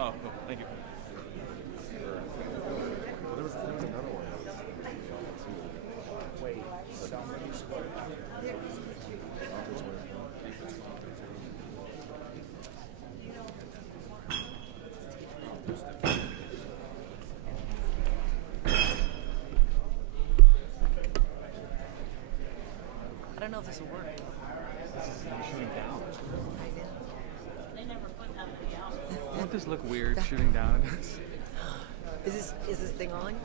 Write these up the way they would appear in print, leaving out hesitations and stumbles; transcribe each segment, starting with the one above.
Oh, cool. Thank you. There was another one. Wait, I don't know if this will work. You're shooting down. They never put that many out. Won't this look weird shooting down? Is this thing on?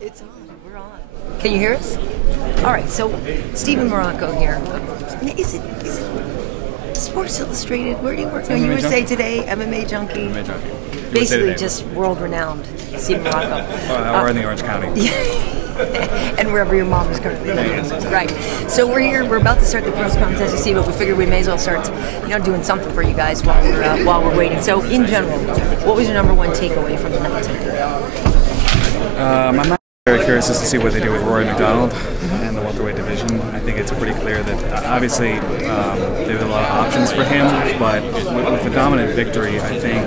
It's on. We're on. Can you hear us? All right. So, Stephen Morocco here. Is it Sports Illustrated? Where do you work? No, USA Today, MMA Junkie. MMA Junkie. Basically, just world-renowned Stephen Morocco. Or in the Orange County. And wherever your mom is currently living. Right. So we're here. We're about to start the pros contest, you see, but we figured we may as well start, doing something for you guys while we're waiting. So, in general, what was your number one takeaway from the night today? I'm very curious as to see what they do with Rory McDonald and the welterweight division. I think it's pretty clear that obviously there's a lot of options for him, but with the dominant victory, I think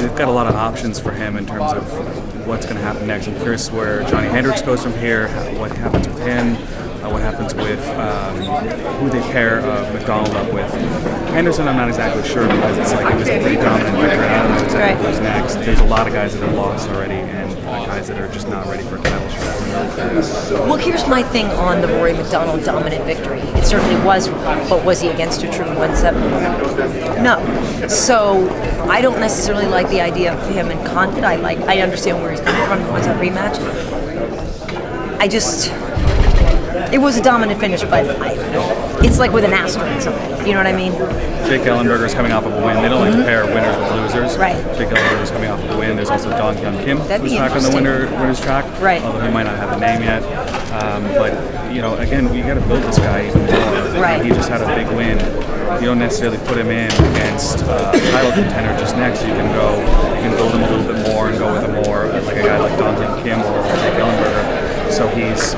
they've got a lot of options for him in terms of what's going to happen next. I'm curious where Johnny Hendricks goes from here, what happens with him, what happens with who they pair McDonald up with. Henderson, I'm not exactly sure because it's like he was a pretty dominant victory. I don't know exactly who's next. There's a lot of guys that have lost already and guys that are just not ready for a title shot. Well, here's my thing on the Rory McDonald dominant victory. It certainly was, but was he against a true 1-7? No. So I don't necessarily like the idea of him in conflict. I understand where he's coming from. He wants that rematch. It was a dominant finish, but it's like with an asterisk. You know what I mean? Jake Ellenberger's coming off of a win. They don't like to pair winners with losers. Right. Jake Ellenberger's coming off of a win. There's also Don Kyung Kim, That'd who's be back on the winner's track. Right. Although he might not have the name yet. But again, we got to build this guy even more. Right. He just had a big win. You don't necessarily put him in against a title contender just next. You can build him a little bit more and go with a more like a guy like Don Kyung Kim or Jake Ellenberger. So he's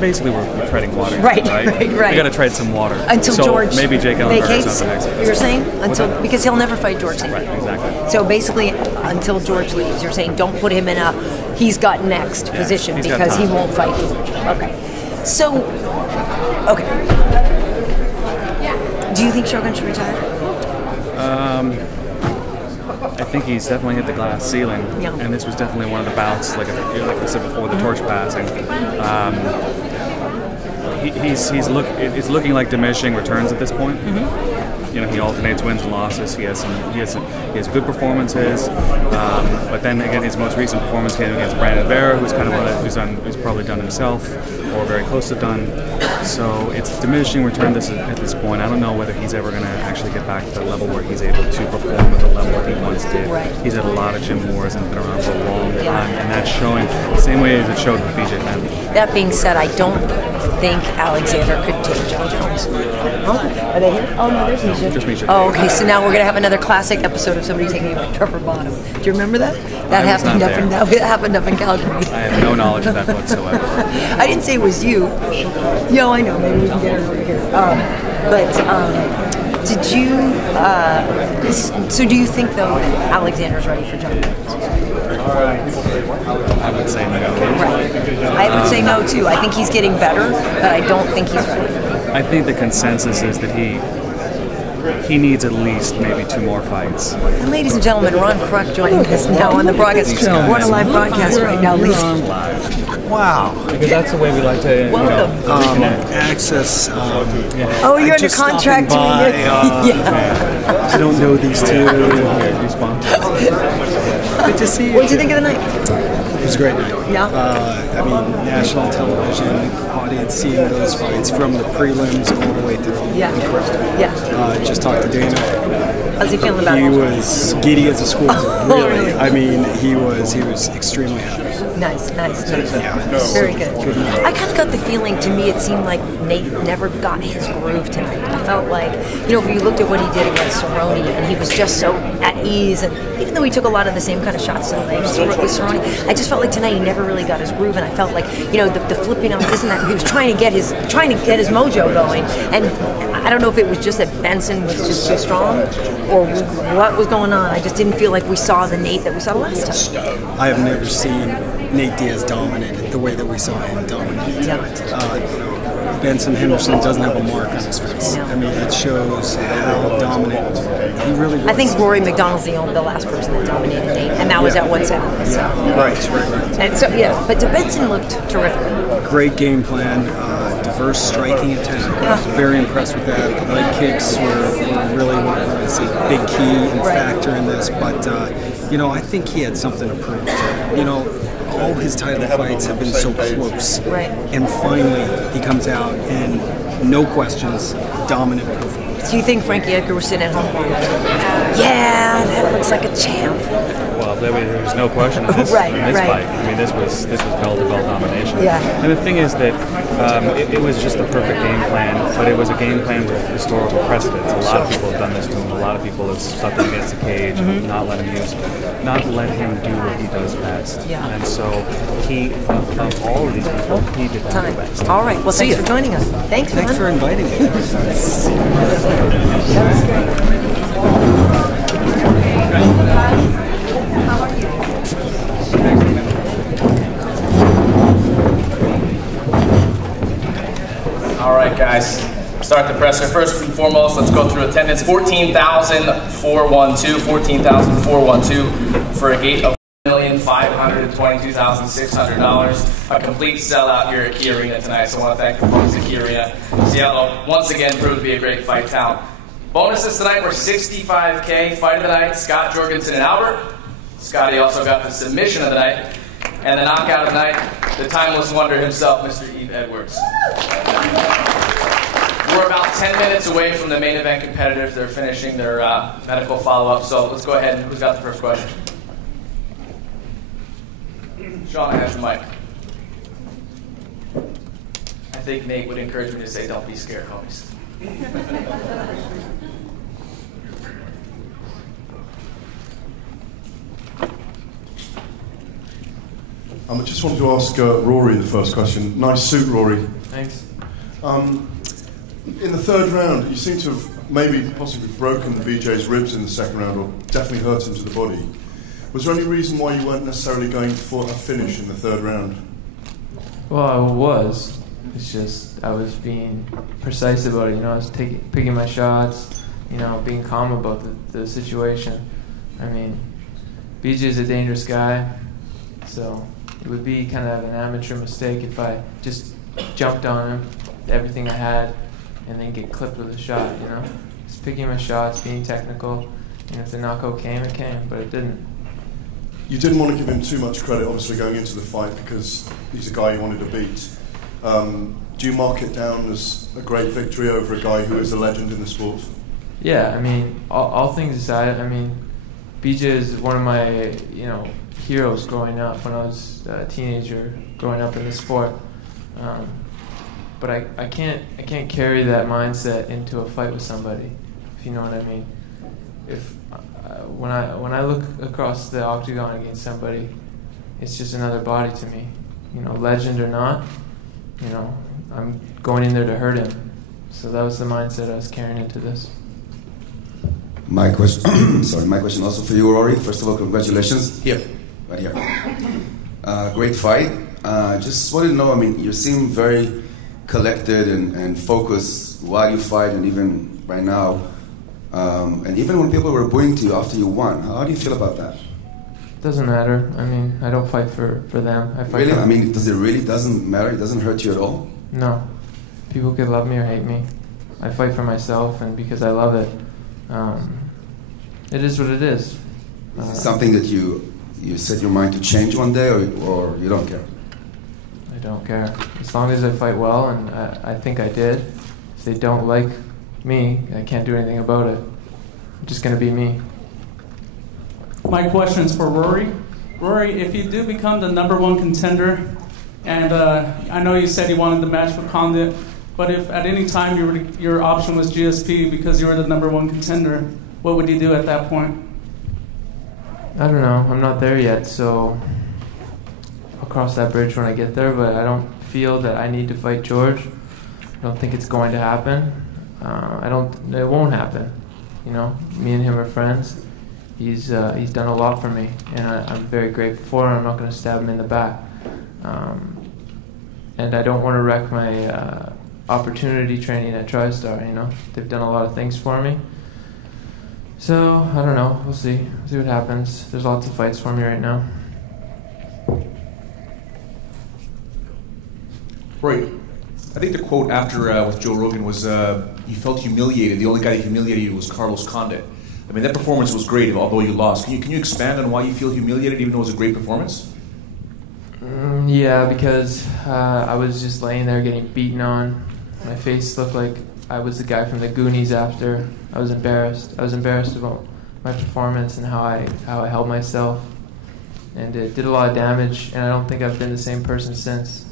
basically we're treading water. Right. We got to tread some water until George maybe Jake vacates. Next. You're saying because he'll never fight George. Right. Exactly. So basically, until George leaves, you're saying don't put him in a he's got next position because he won't fight George. Okay. So do you think Shogun should retire? I think he's definitely hit the glass ceiling, and this was definitely one of the bouts, like I said before, the torch passing. It's looking like diminishing returns at this point. he alternates wins and losses. He has good performances, but then again, his most recent performance came against Brandon Vera, who's kind of who's probably done himself or very close to done. So it's diminishing return at this point. I don't know whether he's ever going to actually get back to the level where he's able to perform at the level that he once did. Right. He's had a lot of gym wars and been around for a long time, and that's showing the same way as it showed with BJ Penn. That being said, I don't think Alexander could take John Jones. Oh, are they here? Oh, no, there's Misha. Just Misha. Oh, okay, so now we're going to have another classic episode of somebody taking a Trevor Bottom. Do you remember that? That happened up in Calgary. I have no knowledge of that whatsoever. I didn't say it was you. Yo, I know. Maybe we can get her over here. Did you? So do you think though Alexander's ready for John Jones? I would say no. Right. I would say no too. I think he's getting better, but I don't think he's ready. I think the consensus is that he needs at least maybe 2 more fights. And ladies and gentlemen, Ron Kruk joining us now on the broadcast. We're on a live broadcast right now. Wow. Because that's the way we like to, Welcome. Access. Oh, you're under contract. I don't know these two. Good to see you. What did you think of the night? It was a great night. Yeah. I mean, national television audience seeing those fights from the prelims all the way through. Yeah. Incredible. Yeah. Just talked to Dana. How's he feeling about it? He was giddy as a squirrel. Oh, really? I mean, he was extremely happy. Nice. Yeah. Very good. I kind of got the feeling, to me, it seemed like Nate never got his groove tonight. I felt like, if you looked at what he did against Cerrone, and he was just so at ease, and even though he took a lot of the same kind of shots to the legs with Cerrone, I just felt like tonight he never really got his groove, and I felt like, the flipping on this and that, he was trying to get his mojo going, and I don't know if it was just that Benson was just too strong, or what was going on. I just didn't feel like we saw the Nate that we saw last time. I have never seen Nate Diaz dominated the way that we saw him dominated tonight. Benson Henderson doesn't have a mark on his face. Yeah. I mean, it shows how dominant he really was. I think Rory McDonald's the last person that dominated Nate, and that was at 170. So. Yeah. Right. And so, but Benson looked terrific. Great game plan, diverse striking attack. I was very impressed with that. The leg kicks were really what was a big key and factor in this. But, I think he had something to prove. All his title fights have been so close. Right. And finally, he comes out and, no questions, dominant performance. Do you think Frankie Edgar was sitting at home going, yeah, that looks like a champ? Well, there was no question in this, Right. fight. I mean, this was bell-to-bell domination. Yeah. And the thing is that it was just the perfect game plan, but it was a game plan with historical precedents. A lot of people have done this to him. A lot of people have stuck him against the cage, not let him do what he does best. Yeah. And so of all of these people, he did that the best. All right. Well, thanks for joining us. Thanks for inviting me. All right, guys. Start the presser. First and foremost, let's go through attendance. 14,412 for a gate of $1,522,600. A complete sellout here at Key Arena tonight, so I want to thank the folks at Key Arena. Cielo once again proved to be a great fight town. Bonuses tonight were $65K. Fight of the night, Scott Jorgensen and Albert. Scotty also got the submission of the night. And the knockout of the night, the timeless wonder himself, Mr. Eve Edwards. We're about 10 minutes away from the main event competitors. They're finishing their medical follow-up, so let's go ahead. Who's got the first question? Sean, I have the mic. I think Nate would encourage me to say, don't be scared, homies. I just wanted to ask Rory the first question. Nice suit, Rory. Thanks. In the third round, you seem to have maybe possibly broken BJ's ribs in the second round, or definitely hurt him to the body. Was there any reason why you weren't necessarily going for a finish in the third round? Well, I was. It's just I was being precise about it. I was picking my shots. Being calm about the situation. I mean, BJ's a dangerous guy, so it would be kind of an amateur mistake if I just jumped on him, everything I had, and then get clipped with a shot, just picking my shots, being technical, and if the knockout came, it came, but it didn't. You didn't want to give him too much credit, obviously, going into the fight because he's a guy you wanted to beat. Do you mark it down as a great victory over a guy who is a legend in the sport? Yeah, I mean, all things aside, I mean, BJ is one of my, heroes growing up when I was a teenager, growing up in the sport. But I can't carry that mindset into a fight with somebody, if you know what I mean. If when I look across the octagon against somebody, it's just another body to me. Legend or not, I'm going in there to hurt him. So that was the mindset I was carrying into this. My question, my question also for you, Rory. First of all, congratulations. Here, right here. Great fight. Just wanted to know, you seem very collected and focused while you fight, and even right now. And even when people were booing to you after you won, how do you feel about that? Doesn't matter. I don't fight for them. I fight really? for Does it really doesn't matter? It doesn't hurt you at all? No. People could love me or hate me. I fight for myself, and because I love it. It is what it is. Something that you set your mind to change one day, or you don't care? I don't care. As long as I fight well, and I think I did. If they don't like me, I can't do anything about it. I'm just going to be me. My question is for Rory. Rory, if you do become the #1 contender, and I know you said you wanted the match with Condit, but if at any time your option was GSP because you were the #1 contender, what would you do at that point? I don't know. I'm not there yet, so I'll cross that bridge when I get there, but I don't feel that I need to fight George. I don't think it's going to happen. It won't happen. Me and him are friends. He's done a lot for me, and I'm very grateful for him. I'm not going to stab him in the back. And I don't want to wreck my opportunity training at TriStar. They've done a lot of things for me. So I don't know. We'll see. We'll see what happens. There's lots of fights for me right now. Right. I think the quote after with Joe Rogan was, "You felt humiliated. The only guy that humiliated you was Carlos Condit." That performance was great, although you lost. Can you expand on why you feel humiliated, even though it was a great performance? Yeah, because I was just laying there getting beaten on. My face looked like I was the guy from the Goonies after. I was embarrassed. I was embarrassed about my performance and how I held myself. And it did a lot of damage, and I don't think I've been the same person since.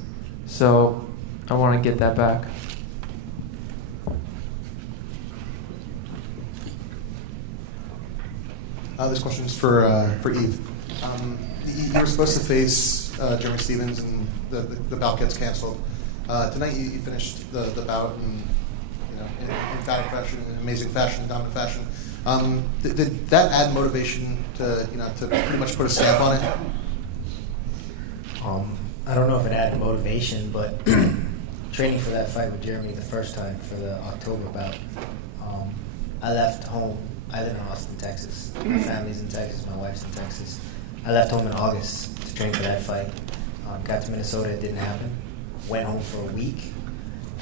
So I want to get that back. This question is for Yves. You were supposed to face Jeremy Stephens, and the bout gets canceled. Tonight you finished the bout in emphatic fashion, in amazing fashion, dominant fashion. Did that add motivation to pretty much put a stamp on it? I don't know if it added motivation, but training for that fight with Jeremy the first time for the October bout, I left home. I live in Austin, Texas. My family's in Texas. My wife's in Texas. I left home in August to train for that fight. Got to Minnesota, it didn't happen. Went home for a week,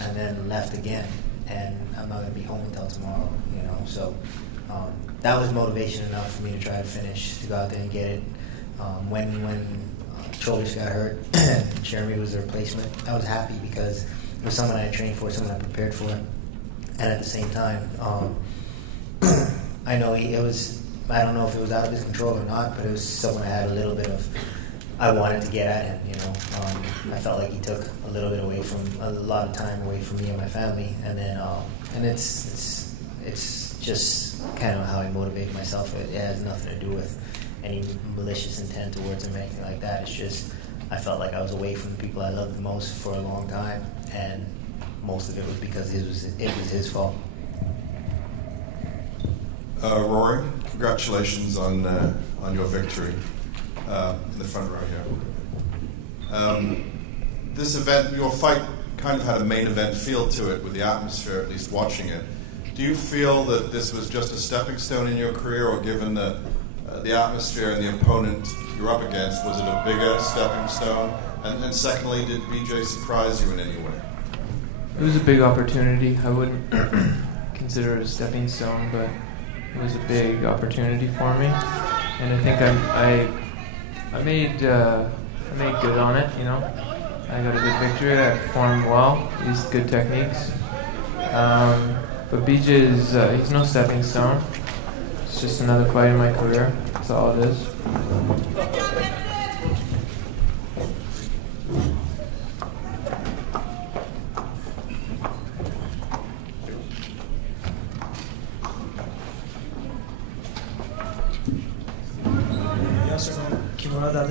and then left again. And I'm not going to be home until tomorrow, So that was motivation enough for me to try to finish, to go out there and get it. When Cholis got hurt, Jeremy was the replacement. I was happy because it was someone I had trained for, someone I prepared for. And at the same time, I know I don't know if it was out of his control or not, but it was someone I had a little bit of, I wanted to get at him, I felt like he took a little bit away from, a lot of time away from me and my family, and then, and it's just kind of how I motivate myself. It has nothing to do with any malicious intent towards him or anything like that. It's just, I felt like I was away from the people I loved the most for a long time, and most of it was because it was his fault. Rory, congratulations on your victory in the front row here. This event, your fight, kind of had a main event feel to it with the atmosphere, at least watching it. Do you feel that this was just a stepping stone in your career, or given the atmosphere and the opponent you're up against, was it a bigger stepping stone? And then secondly, did BJ surprise you in any way? It was a big opportunity. I consider it a stepping stone, but it was a big opportunity for me, and I think I made good on it. You know, I got a good victory. I performed well, used good techniques. But BJ is he's no stepping stone. It's just another fight in my career. That's all it is.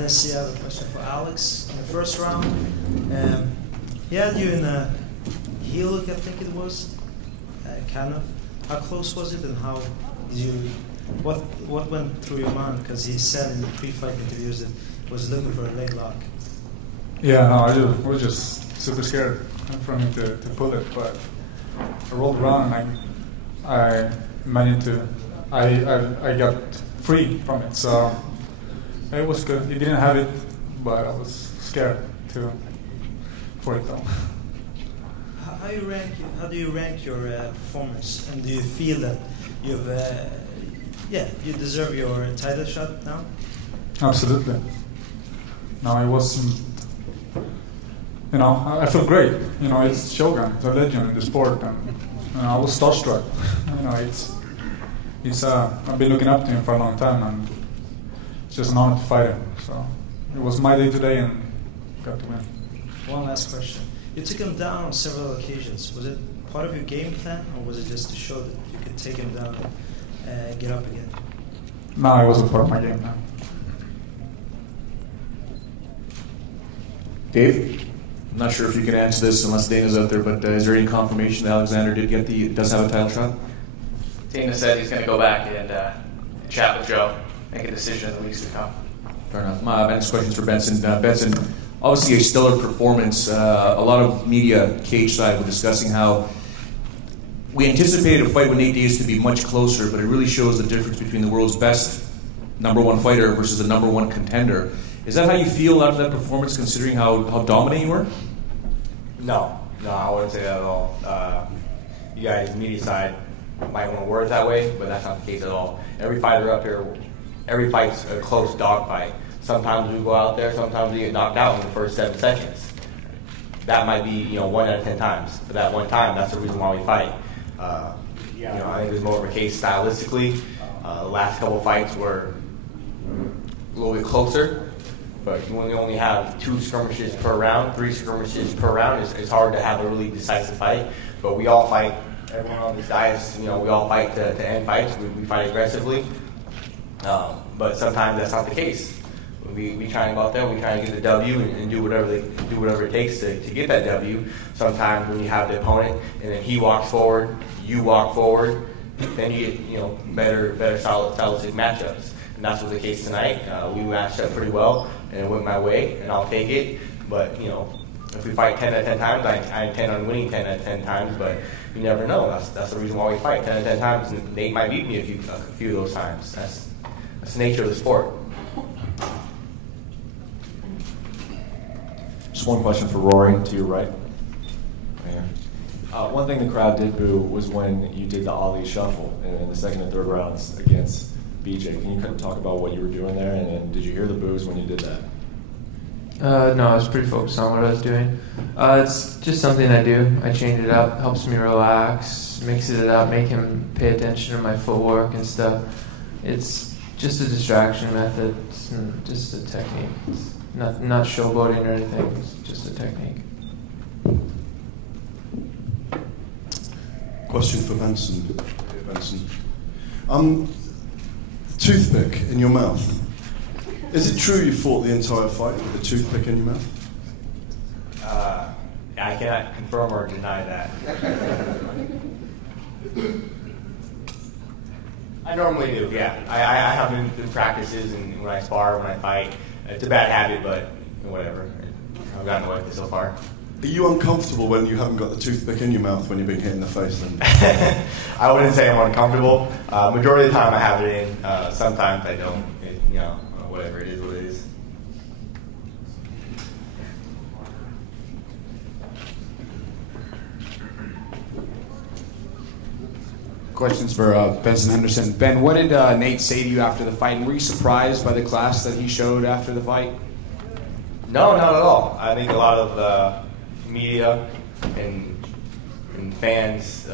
I have a question for Alex. In the first round, he had you in a heel look, I think it was, kind of. How close was it, and how did you? What went through your mind? Because he said in the pre-fight interviews that he was looking for a leg lock. Yeah, no, I was just super scared for him to pull it, but I rolled around and I managed to. I got free from it, so. It was good. He didn't have it, but I was scared for it though. How do you rank your performance, and do you feel that you've you deserve your title shot now? Absolutely. No, it wasn't. You know, I feel great. You know, it's Shogun, it's a legend in the sport, and you know, I was starstruck. You know, it's I've been looking up to him for a long time, and it's just an honor to fight him. So it was my day today, and got to win. One last question. You took him down on several occasions. Was it part of your game plan, or was it just to show that you could take him down and get up again? No, it wasn't part of my game plan. Dave, I'm not sure if you can answer this unless Dana's out there, but is there any confirmation that Alexander does have a title shot? Dana said he's going to go back and chat with Joe, make a decision in the weeks to come. Fair enough. My next question is for Benson. Benson, obviously a stellar performance. A lot of media, Cage side, were discussing how we anticipated a fight with Nate Diaz to be much closer, but it really shows the difference between the world's best #1 fighter versus the #1 contender. Is that how you feel after that performance, considering how dominant you were? No, I wouldn't say that at all. You guys, media side, might want to word it that way, but that's not the case at all. Every fighter up here, every fight's a close dog fight. Sometimes we go out there, sometimes we get knocked out in the first 7 seconds. That might be, 1 out of 10 times. But that one time, that's the reason why we fight. I think there's more of a case stylistically. The last couple fights were a little bit closer. But when you only have 2 skirmishes per round, 3 skirmishes per round, it's hard to have a really decisive fight. But we all fight. Everyone on this dais, we all fight to end fights. We fight aggressively. But sometimes that's not the case. We try and go out there, we try and get the W and do whatever it takes to get that W. Sometimes when you have the opponent and then he walks forward, you walk forward, then you get better stylistic matchups. And that's was the case tonight. We matched up pretty well, and it went my way, and I'll take it. But if we fight 10 out of 10 times, I intend on winning 10 out of 10 times. But you never know. That's the reason why we fight 10 out of 10 times. And Nate might beat me a few of those times. That's the nature of the sport. Just one question for Rory, to your right. One thing the crowd did boo was when you did the Ali shuffle in the second and third rounds against BJ. Can you talk about what you were doing there, and did you hear the boos when you did that? No, I was pretty focused on what I was doing. It's just something I do. I change it up, helps me relax, mixes it up, make him pay attention to my footwork and stuff. It's just a distraction method, it's just a technique. It's not showboating or anything, it's just a technique. Question for Benson. Toothpick in your mouth. Is it true you fought the entire fight with a toothpick in your mouth? I cannot confirm or deny that. I normally do, yeah. I have in practices and when I spar, when I fight. It's a bad habit, but whatever. I've gotten away with it so far. Are you uncomfortable when you haven't got the toothpick in your mouth when you're being hit in the face? Then? I wouldn't say I'm uncomfortable. Majority of the time I have it in. Sometimes I don't. Whatever it is, what it is. question's for Benson Henderson. Ben, what did Nate say to you after the fight? And were you surprised by the class that he showed after the fight? No, not at all. I think a lot of the media and fans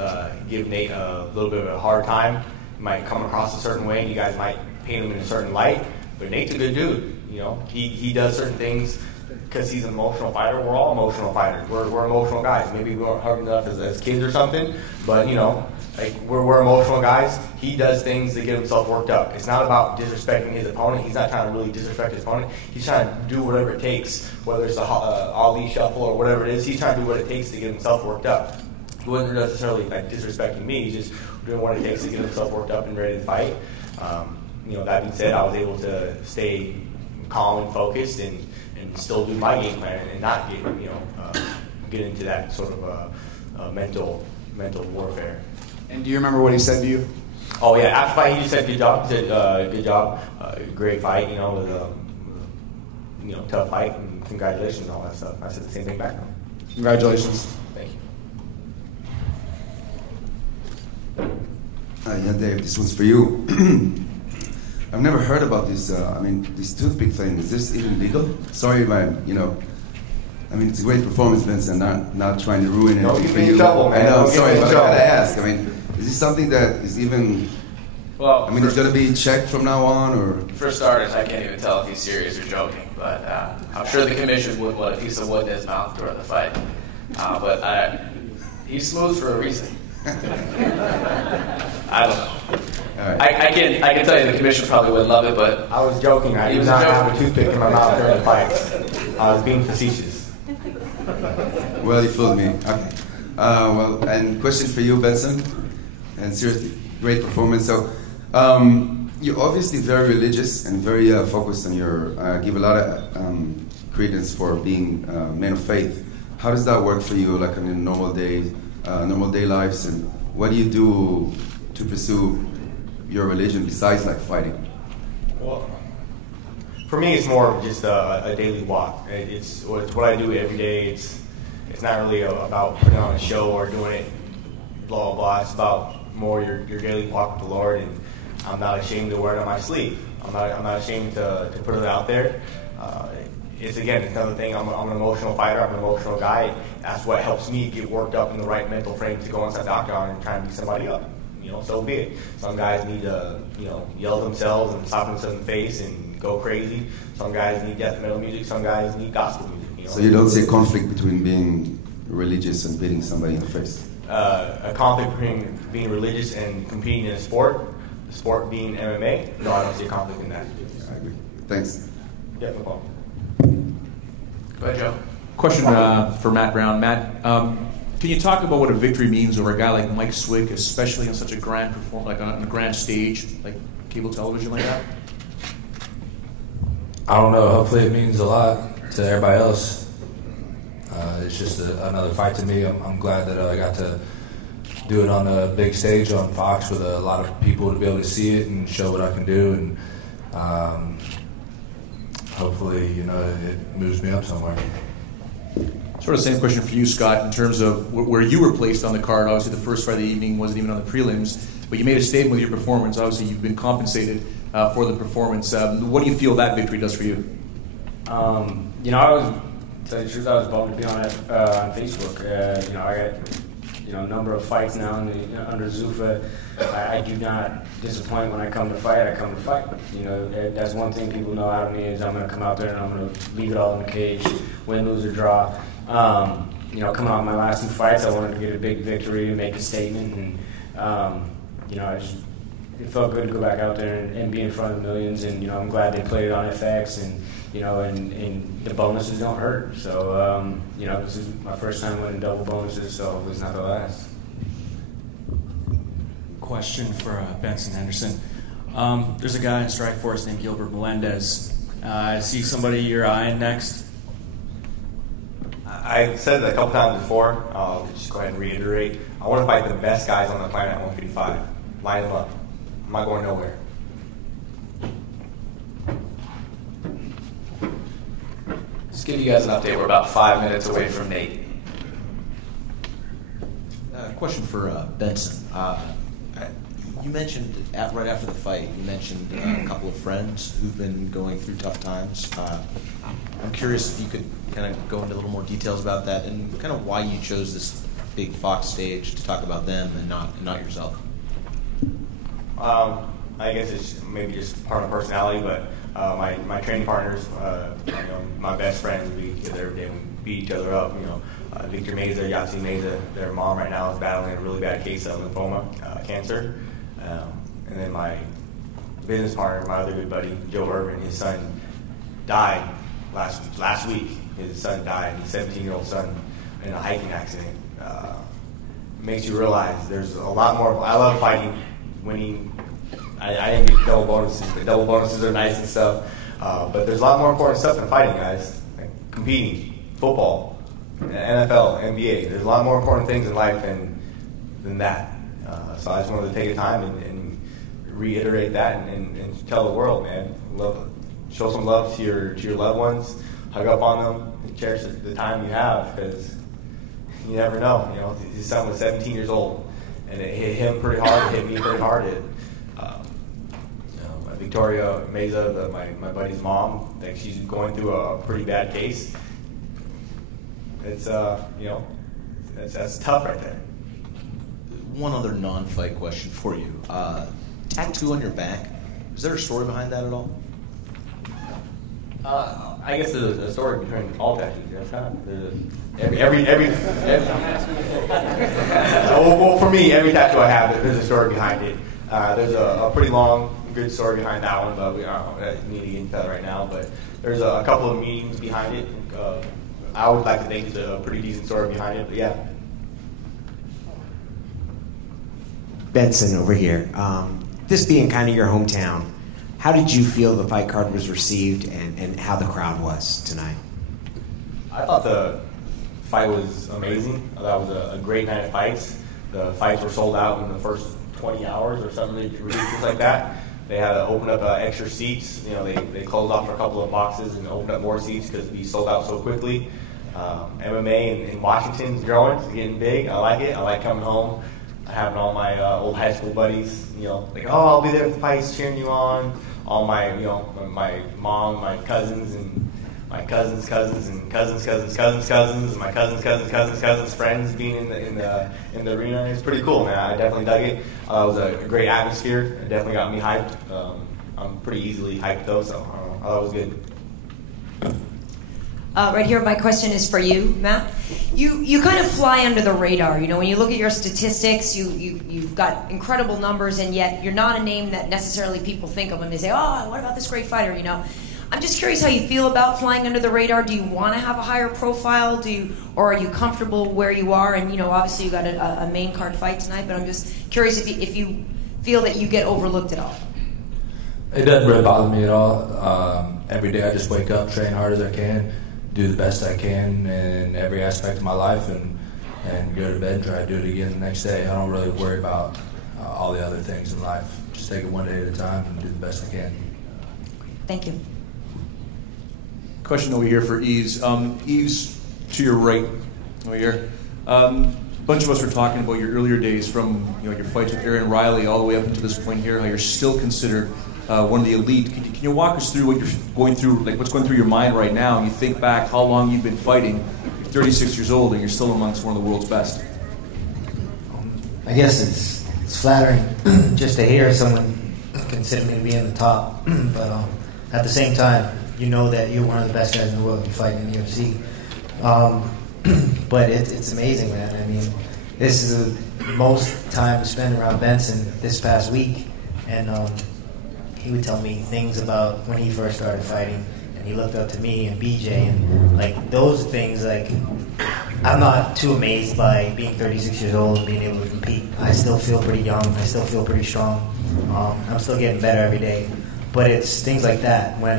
give Nate a little bit of a hard time. He might come across a certain way, and you guys might paint him in a certain light. But Nate's a good dude. You know, he does certain things because he's an emotional fighter. We're all emotional fighters. We're emotional guys. Maybe we weren't hard enough as kids or something, but you know, like we're emotional guys. He does things to get himself worked up. It's not about disrespecting his opponent. He's not trying to really disrespect his opponent. He's trying to do whatever it takes, whether it's the Ali shuffle or whatever it is. He's trying to do what it takes to get himself worked up. He wasn't necessarily like disrespecting me. He's just doing what it takes to get himself worked up and ready to fight. You know, that being said, I was able to stay calm and focused and still do my game plan and not get into that sort of mental warfare. And do you remember what he said to you? Oh yeah, after the fight he just said good job. He said good job, great fight. You know, with tough fight and congratulations and all that stuff. I said the same thing back to him. Congratulations. Thank you. Yeah, Dave, this one's for you. I've never heard about this. This toothpick thing. Is this even legal? Sorry, man. It's a great performance, Vince, and not trying to ruin it. Don't get me in trouble, man. I know. Sorry, but I gotta ask. Is this something that is even? Well, it's gonna be checked from now on, or? For starters, I can't even tell if he's serious or joking. But I'm sure the commission wouldn't want a piece of wood in his mouth during the fight. But he's smooth for a reason. I don't know. Right. I can tell you the commission probably wouldn't love it, but I was joking. I did not have a toothpick in my mouth during the fight. I was being facetious. Well, you fooled me. Okay. And question for you, Benson. And seriously, great performance. So, you're obviously very religious and very focused on your. Give a lot of credence for being men of faith. How does that work for you, like in a normal day lives, and what do you do to pursue your religion besides like fighting? Well, for me, it's more of just a daily walk. It's what I do every day. It's not really about putting on a show or doing it blah blah blah. It's about more your daily walk with the Lord, and I'm not ashamed to wear it on my sleeve. I'm not ashamed to put it out there. It's another thing. I'm an emotional fighter. I'm an emotional guy. That's what helps me get worked up in the right mental frame to go inside the octagon and try and beat somebody up. So be it. Some guys need to, yell themselves and slap themselves in the face and go crazy. Some guys need death metal music. Some guys need gospel music. So you don't see a conflict between being religious and beating somebody in the face? A conflict between being religious and competing in a sport, the sport being MMA. No, I don't see a conflict in that. I agree. Thanks. Yeah, no problem. Go ahead, Joe. Question for Matt Brown. Matt, can you talk about what a victory means over a guy like Mike Swig, especially on such a grand like on a grand stage, like cable television like that? I don't know. Hopefully it means a lot to everybody else. It's just another fight to me. I'm glad that I got to do it on a big stage on Fox with a lot of people to be able to see it and show what I can do. And hopefully, it moves me up somewhere. Sort of the same question for you, Scott, in terms of where you were placed on the card. Obviously, the first fight of the evening wasn't even on the prelims, but you made a statement with your performance. Obviously, you've been compensated for the performance. What do you feel that victory does for you? To tell you the truth, I was bummed to be on Facebook. I got a number of fights now under Zuffa. I do not disappoint when I come to fight. I come to fight. That's one thing people know out of me is I'm going to come out there and I'm going to leave it all in the cage, win, lose, or draw. Coming out of my last two fights, I wanted to get a big victory and make a statement. And it felt good to go back out there and be in front of millions. And I'm glad they played it on FX. And the bonuses don't hurt. So, this is my first time winning double bonuses, so it was not the last. Question for Benson Henderson. There's a guy in Strikeforce named Gilbert Melendez. I see somebody you're eyeing next. I said it a couple times before. I'll just go ahead and reiterate. I want to fight the best guys on the planet at 155. Line them up. I'm not going nowhere. Just give you guys an update. We're about 5 minutes away from Nate. Question for Benson. You mentioned right after the fight, you mentioned a couple of friends who've been going through tough times. I'm curious if you could kind of go into a little more details about that and kind of why you chose this big Fox stage to talk about them and not yourself. I guess it's maybe just part of personality, but my training partners, my best friends, we get there every day. We beat each other up. Victor Meza, Yahtzee Meza, their mom right now is battling a really bad case of lymphoma, cancer. And then my business partner, my other good buddy, Joe Urban, his son died last week. His son died, his 17-year-old son, in a hiking accident. It makes you realize there's a lot more. I love fighting, winning. I didn't get double bonuses, but double bonuses are nice and stuff. But there's a lot more important stuff than fighting, guys. Like competing, football, NFL, NBA. There's a lot more important things in life than that. So I just wanted to take a time and reiterate that and tell the world, man, show some love to your loved ones, hug up on them, and cherish the time you have, because you never know. His son was 17 years old, and it hit him pretty hard. It hit me pretty hard. Victoria Meza, my buddy's mom, thinks she's going through a pretty bad case. It's that's tough right there. One other non-fight question for you. Tattoo on your back. Is there a story behind that at all? I guess there's a story between all tattoos. That's kind of well, for me, every tattoo I have, there's a story behind it. There's a pretty long, good story behind that one, but we don't need to get into that right now. But there's a couple of meanings behind it. I would like to think it's a pretty decent story behind it, but yeah. Benson over here. This being kind of your hometown, how did you feel the fight card was received and how the crowd was tonight? I thought the fight was amazing. I thought it was a great night of fights. The fights were sold out in the first 20 hours or something ridiculous like that. They had to open up extra seats. They closed off a couple of boxes and opened up more seats because we sold out so quickly. MMA in Washington is growing. It's getting big. I like it. I like coming home, having all my old high school buddies, I'll be there at the fights cheering you on. All my, my mom, my cousins, and my cousins' cousins, and cousins' and my cousins' friends being in the arena. It's pretty cool, man. I definitely dug it. It was a great atmosphere. It definitely got me hyped. I'm pretty easily hyped though, so I thought it was good. Right here, my question is for you, Matt. You kind of fly under the radar. When you look at your statistics, you've got incredible numbers, and yet you're not a name that necessarily people think of when they say, "Oh, what about this great fighter?" I'm just curious how you feel about flying under the radar. Do you want to have a higher profile? Or are you comfortable where you are? And obviously you got a main card fight tonight, but I'm just curious if you feel that you get overlooked at all. It doesn't really bother me at all. Every day I just wake up, train hard as I can, do the best I can in every aspect of my life, and go to bed and try to do it again the next day. I don't really worry about all the other things in life. Just take it one day at a time and do the best I can. Thank you. Question over here for Yves. Yves, to your right, over here. A bunch of us were talking about your earlier days from your fights with Aaron Riley all the way up until this point here, how you're still considered one of the elite. Can you walk us through what you're going through, like what's going through your mind right now, and you think back how long you've been fighting? You're 36 years old, and you're still amongst one of the world's best. I guess it's flattering just to hear someone consider me to be in the top, but at the same time, you know that you're one of the best guys in the world. You fight in the UFC, but it's amazing, man. I mean, this is the most time spent around Benson this past week, and he would tell me things about when he first started fighting, and he looked up to me and BJ, and like those things. Like, I'm not too amazed by being 36 years old and being able to compete. I still feel pretty young. I still feel pretty strong. I'm still getting better every day, but it's things like that when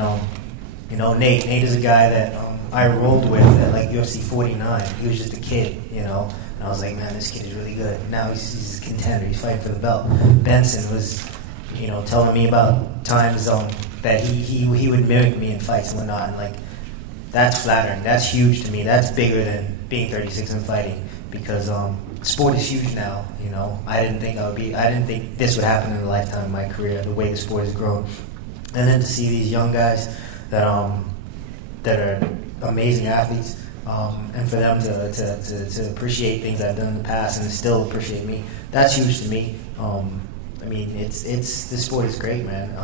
Nate is a guy that I rolled with at like UFC 49. He was just a kid, and I was like, man, this kid is really good. Now he's a contender. He's fighting for the belt. Benson was, telling me about times that he would mimic me in fights and whatnot. And like, that's flattering. That's huge to me. That's bigger than being 36 and fighting, because sport is huge now. You know, I didn't think this would happen in the lifetime of my career. The way the sport has grown, and then to see these young guys that are amazing athletes, and for them to appreciate things I've done in the past and still appreciate me, that's huge to me. I mean, this sport is great, man.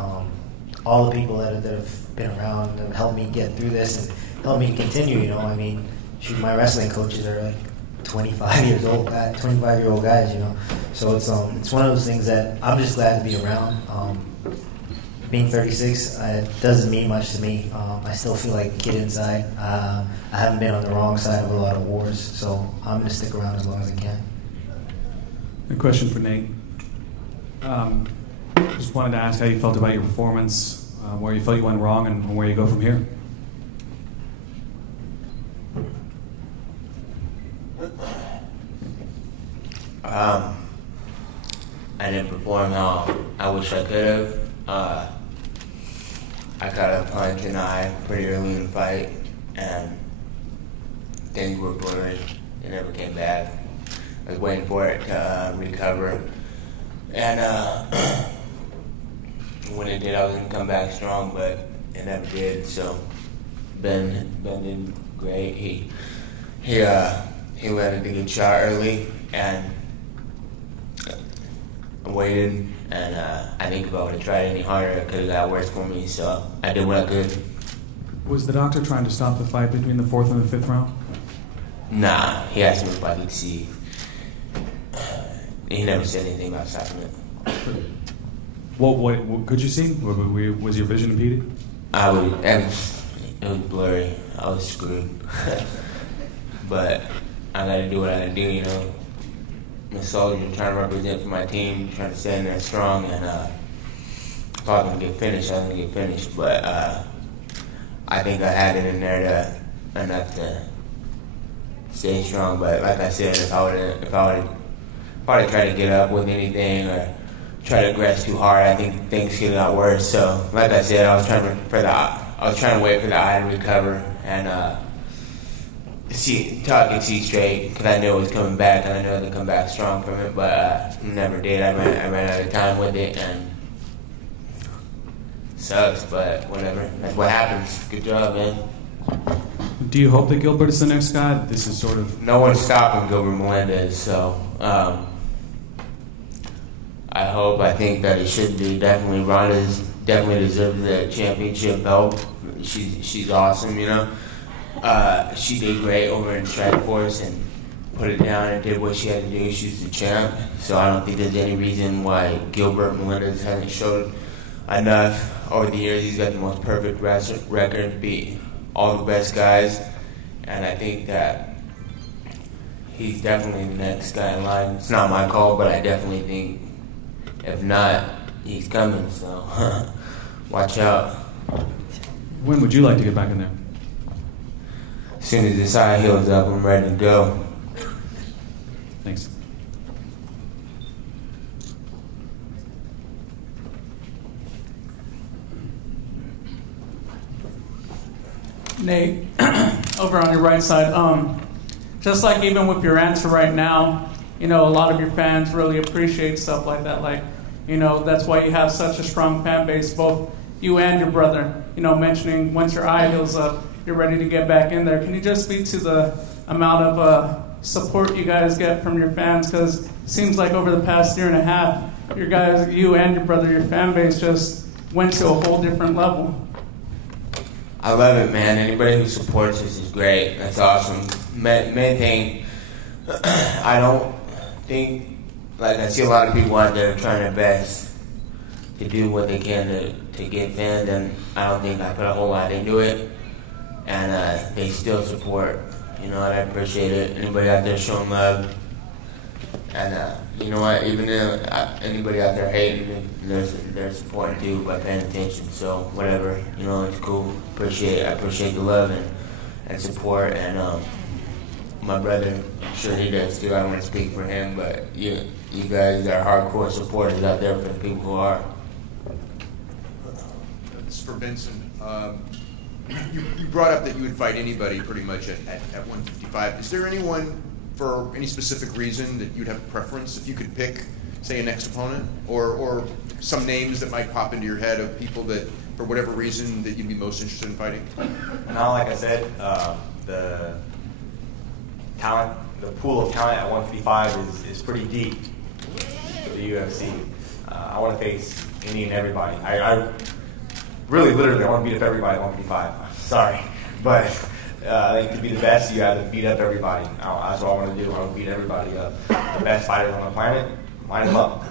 All the people that have been around have helped me get through this and helped me continue. You know, I mean, shoot, my wrestling coaches are like 25-year-old guys. You know, so it's one of those things that I'm just glad to be around. Being 36 doesn't mean much to me. I still feel like a kid inside. I haven't been on the wrong side of a lot of wars, so I'm going to stick around as long as I can. A question for Nate. Just wanted to ask how you felt about your performance, where you felt you went wrong, and where you go from here. I didn't perform how I wish I could have. I got a punch in the eye pretty early in the fight, and things were blurry. It never came back. I was waiting for it to recover, and when it did, I was gonna come back strong, but it never did. So Ben did great. He landed a good shot early, and I waited. And I think if I would have tried any harder, it could have got worse for me. So I did what I could. Was the doctor trying to stop the fight between the 4th and the 5th round? Nah, he asked me if I could see. He never said anything about stopping it. What could you see? Was your vision impeded? It was blurry. I was screwed. But I got to do what I got to do, you know. I'm a soldier trying to represent for my team, trying to stand there strong, and if I was going to get finished, I was going to get finished. But I think I had it in there enough to stay strong. But like I said, if I would have tried to get up with anything or try to aggress too hard, I think things could have got worse. So like I said, I was trying to wait for the eye to recover and talk and see straight, because I knew it was coming back, and I knew I could come back strong from it, but never did. I ran out of time with it, and sucks, but whatever. That's what happens. Good job, man. Do you hope that Gilbert is the next guy? This is sort of... No one's stopping Gilbert Melendez, so I hope. I think that it should be. Definitely, Ronda's definitely deserves the championship belt. She's awesome, you know. She did great over in Strikeforce and put it down and did what she had to do. She's the champ, so I don't think there's any reason why Gilbert Melendez hasn't showed enough over the years. He's got the most perfect record, beat all the best guys, and I think that he's definitely the next guy in line. It's not my call, but I definitely think if not, he's coming, so watch out. When would you like to get back in there? As soon as this eye heals up, I'm ready to go. Thanks. Nate, over on your right side, just like even with your answer right now, you know, a lot of your fans really appreciate stuff like that. Like, you know, that's why you have such a strong fan base, both you and your brother, you know, mentioning once your eye heals up, you're ready to get back in there. Can you just speak to the amount of support you guys get from your fans? Because it seems like over the past year and a half, you and your brother, your fan base just went to a whole different level. I love it, man. Anybody who supports us is great. That's awesome. Main thing, I don't think, like, I see a lot of people out there trying their best to do what they can to get fans, and I don't think I put a whole lot into it. And they still support, you know, and I appreciate it. Anybody out there showing love, and you know what, even if anybody out there hating, they're supporting too by paying attention. So whatever, you know, it's cool. I appreciate the love and support, and my brother, I'm sure he does too. I don't want to speak for him, but you guys are hardcore supporters out there for the people who are. This is for Benson. You brought up that you would fight anybody pretty much at 155. Is there anyone for any specific reason that you'd have a preference if you could pick, say, a next opponent, or some names that might pop into your head of people that, for whatever reason, that you'd be most interested in fighting? Now, like I said, the talent, the pool of talent at 155 is pretty deep for the UFC. I want to face any and everybody. I really, literally, I want to beat up everybody at 155. Sorry, but I think to be the best, you have to beat up everybody. That's what I want to do. I want to beat everybody up. The best fighters on the planet, line them up.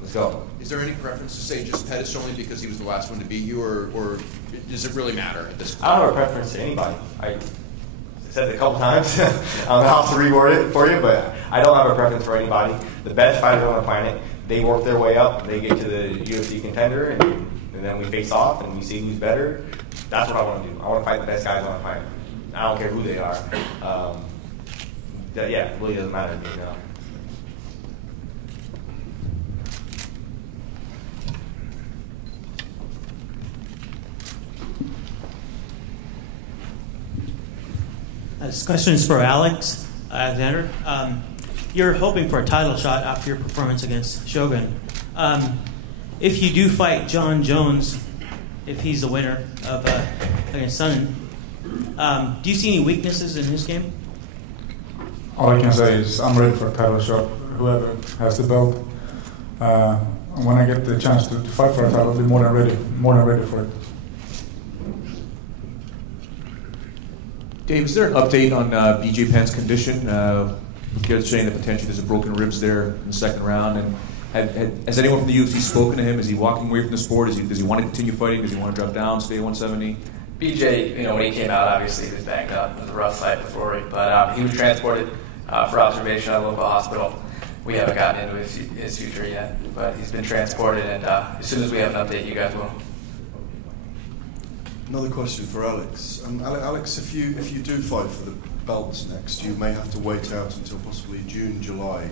Let's go. Is there any preference to say just Pettis only because he was the last one to beat you, or does it really matter at this point? I don't have a preference to anybody. I said it a couple times. I don't know how to reword it for you, but I don't have a preference for anybody. The best fighters on the planet, they work their way up. They get to the UFC contender, and then we face off, and we see who's better. That's what I want to do. I want to fight the best guys on the planet. I don't care who they are. Yeah, it really doesn't matter to me. No. This question is for Alex Alexander. You're hoping for a title shot after your performance against Shogun. If you do fight John Jones, if he's the winner of against Sonnen, do you see any weaknesses in his game? All I can say is I'm ready for a title shot. Whoever has the belt, when I get the chance to fight for a title, I'll be more than ready for it. Dave, is there an update on BJ Penn's condition? You're saying that potentially there's a broken ribs there in the second round. And has anyone from the UFC spoken to him? Is he walking away from the sport? Does he want to continue fighting? Does he want to drop down, stay at 170? BJ, when he came out, obviously he was banged up. It was a rough fight with Rory, but he was transported for observation at a local hospital. We haven't gotten into his future yet, but he's been transported, and as soon as we have an update, you guys will. Another question for Alex. Alex, if you do fight for the belts next, you may have to wait out until possibly June, July.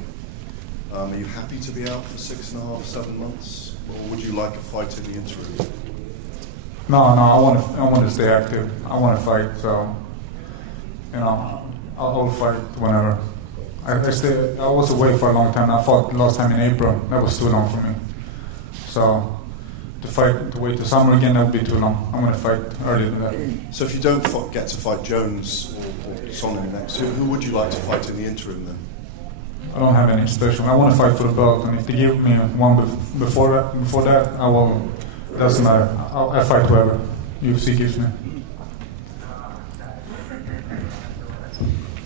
Are you happy to be out for 6.5, 7 months, or would you like a fight in the interim? No, I want to stay active. I want to fight, so I'll fight whenever. I was away for a long time. I fought last time in April. That was too long for me. So to wait till summer again, that would be too long. I'm going to fight earlier than that. So if you don't get to fight Jones or Sonnen next, who would you like to fight in the interim then? I don't have any special. I want to fight for the belt, and if they give me one before that, I will. It doesn't matter. I fight whoever UFC gives me.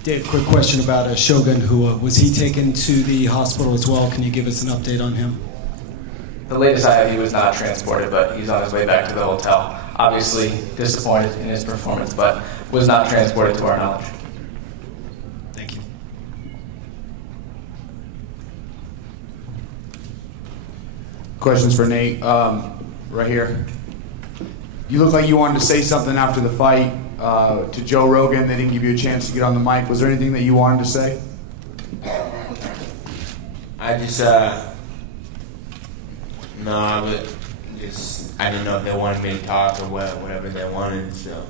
Dave, quick question about Shogun. Was he taken to the hospital as well? Can you give us an update on him? The latest I have, he was not transported, but he's on his way back to the hotel. Obviously disappointed in his performance, but was not transported to our knowledge. Thank you. Questions for Nate. Right here. You look like you wanted to say something after the fight to Joe Rogan. They didn't give you a chance to get on the mic. Was there anything that you wanted to say? I just, I didn't know if they wanted me to talk or whatever they wanted, so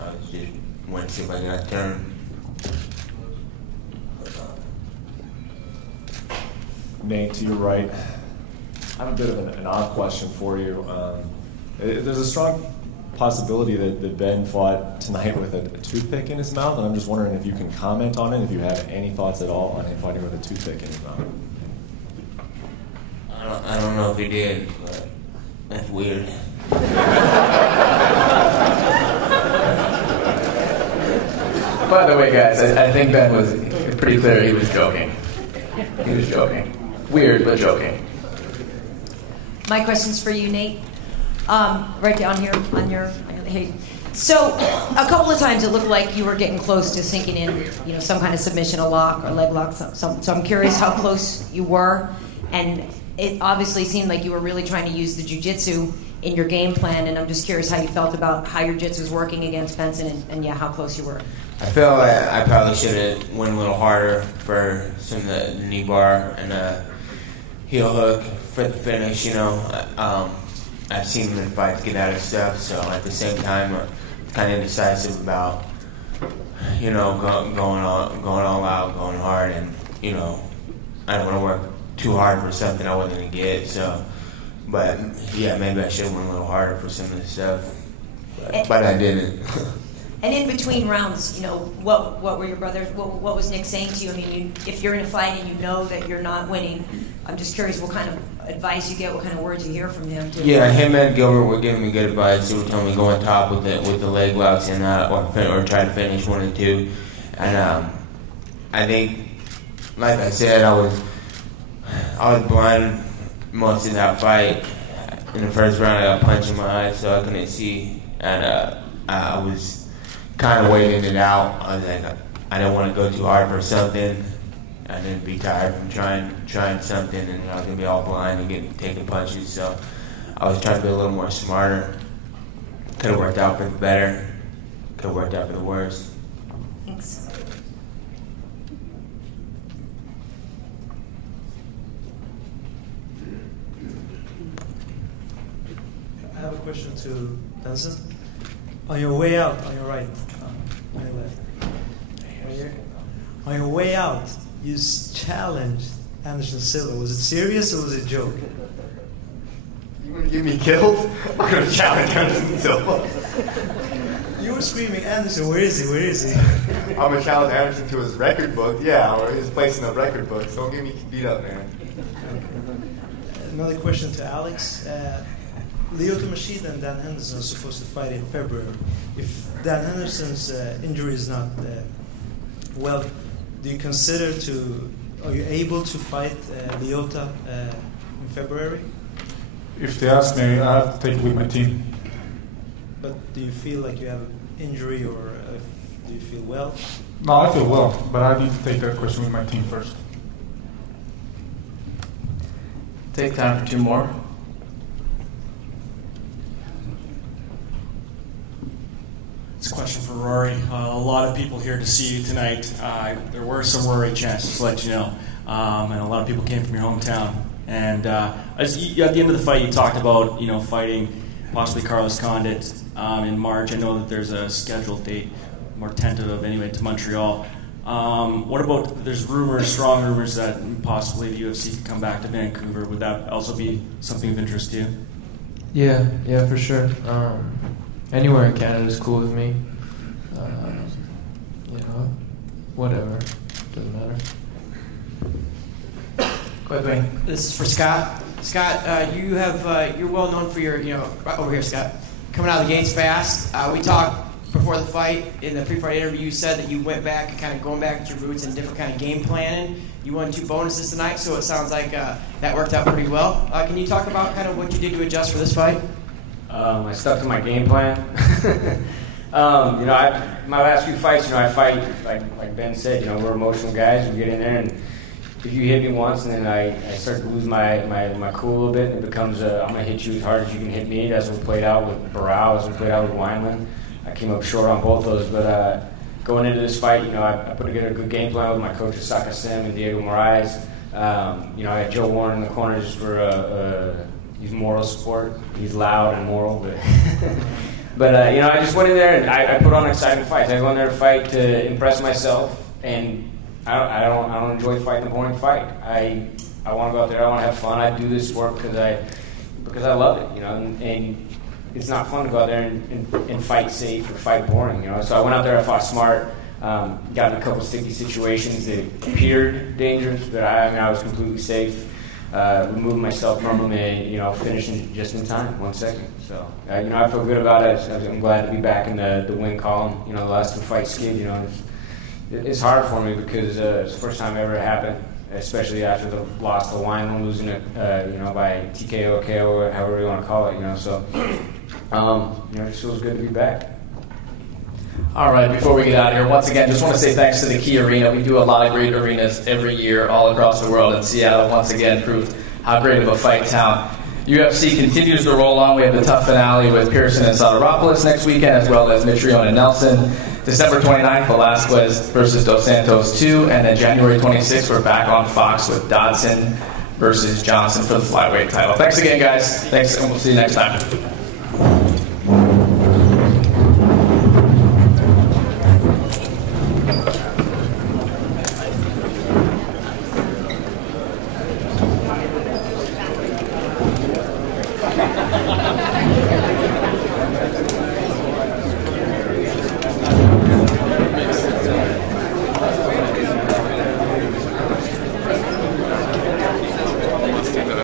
I just went to see if I got a turn. Nate, to your right, I have a bit of an odd question for you. There's a strong possibility that Ben fought tonight with a toothpick in his mouth, and I'm just wondering if you can comment on it, if you have any thoughts at all on him fighting with a toothpick in his mouth. I don't know if he did, but that's weird. By the way, guys, I think Ben was pretty clear he was joking. He was joking. Weird, but joking. My question's for you, Nate. Right down here on your hey. So a couple of times it looked like you were getting close to sinking in, some kind of submission, a lock or leg lock. So I'm curious how close you were, and it obviously seemed like you were really trying to use the jiu-jitsu in your game plan, and I'm just curious how you felt about how your jiu-jitsu was working against Benson and how close you were. I feel like I probably should have went a little harder for some of the knee bar and heel hook for the finish, I've seen him in fights get out of stuff, so at the same time, I'm kind of indecisive about, you know, going all out, going hard, and you know, I don't want to work too hard for something I wasn't gonna get. So, but yeah, maybe I should have worked a little harder for some of this stuff, but I didn't. And in between rounds, you know, what were your brothers? What was Nick saying to you? I mean, if you're in a fight and you know that you're not winning, I'm just curious what kind of advice you get, what kind of words you hear from him. Yeah, him and Gilbert were giving me good advice. They were telling me go on top with the leg locks and or try to finish 1 and 2. And I think, like I said, I was blind most of that fight. In the first round, I got punched in my eye, so I couldn't see, and I was kind of waiting it out. I was like, I didn't want to go too hard for something. I didn't be tired from trying something, and I was gonna be all blind and taking punches. So I was trying to be a little more smarter. Could have worked out for the better. Could have worked out for the worse. Thanks. I have a question to Henderson. On your way out, on your right, on your left, right here. On your way out, you challenged Anderson Silva. Was it serious or was it a joke? You want to get me killed? I'm going to challenge Anderson Silva. You were screaming, Anderson, where is he? Where is he? I'm going to challenge Anderson to his record book. Yeah, or his place in the record book. So don't get me beat up, man. Another question to Alex. Lyoto Machida and Dan Henderson are supposed to fight in February. If Dan Henderson's injury is not well, do you consider are you able to fight Lyoto in February? If they ask me, I have to take it with my team. But do you feel like you have an injury or do you feel well? No, I feel well, but I need to take that question with my team first. Take time for 2 more. It's a question for Rory. A lot of people here to see you tonight. There were some Rory chances, to let you know. And a lot of people came from your hometown. And at the end of the fight, you talked about fighting possibly Carlos Condit in March. I know that there's a scheduled date, more tentative anyway, to Montreal. What about, there's strong rumors that possibly the UFC could come back to Vancouver. Would that also be something of interest to you? Yeah, for sure. Anywhere in Canada is cool with me. Whatever. Doesn't matter. Quickly, this is for Scott. Scott, you're well known for your, right over here, Scott, coming out of the gates fast. We talked before the fight, in the pre-fight interview, you said that you went back and kind of going back to your roots and different kind of game planning. You won 2 bonuses tonight, so it sounds like that worked out pretty well. Can you talk about kind of what you did to adjust for this fight? I stuck to my game plan. My last few fights, I fight, like Ben said, we're emotional guys. We get in there, and if you hit me once, and then I start to lose my cool a little bit, and it becomes I'm going to hit you as hard as you can hit me. That's what played out with Barao, as what played out with Wineland. I came up short on both those, but going into this fight, I put together a good game plan with my coaches, Saka Sim and Diego Moraes. I had Joe Warren in the corner just for he's moral support. He's loud and moral, but I just went in there and I put on exciting fights. I go in there to fight to impress myself, and I don't enjoy fighting a boring fight. I want to go out there. I want to have fun. I do this sport because I love it. And it's not fun to go out there and fight safe or fight boring. So I went out there. I fought smart. Got in a couple sticky situations that appeared dangerous, but I was completely safe. Removed myself from them and finishing just in time, 1 second. So I feel good about it. I'm glad to be back in the win column. The last 2 fights skid. It's hard for me because it's the first time ever it happened, especially after the loss to Wineland, losing it by TKO, KO, however you want to call it. So it just feels good to be back. All right, before we get out of here, once again, just want to say thanks to the Key Arena. We do a lot of great arenas every year all across the world, and Seattle once again proved how great of a fight town. UFC continues to roll on. We have the tough finale with Pearson and Soteropoulos next weekend, as well as Mitrione and Nelson. December 29th, Velasquez versus Dos Santos 2, and then January 26th, we're back on Fox with Dodson versus Johnson for the flyweight title. Thanks again, guys. Thanks, and we'll see you next time.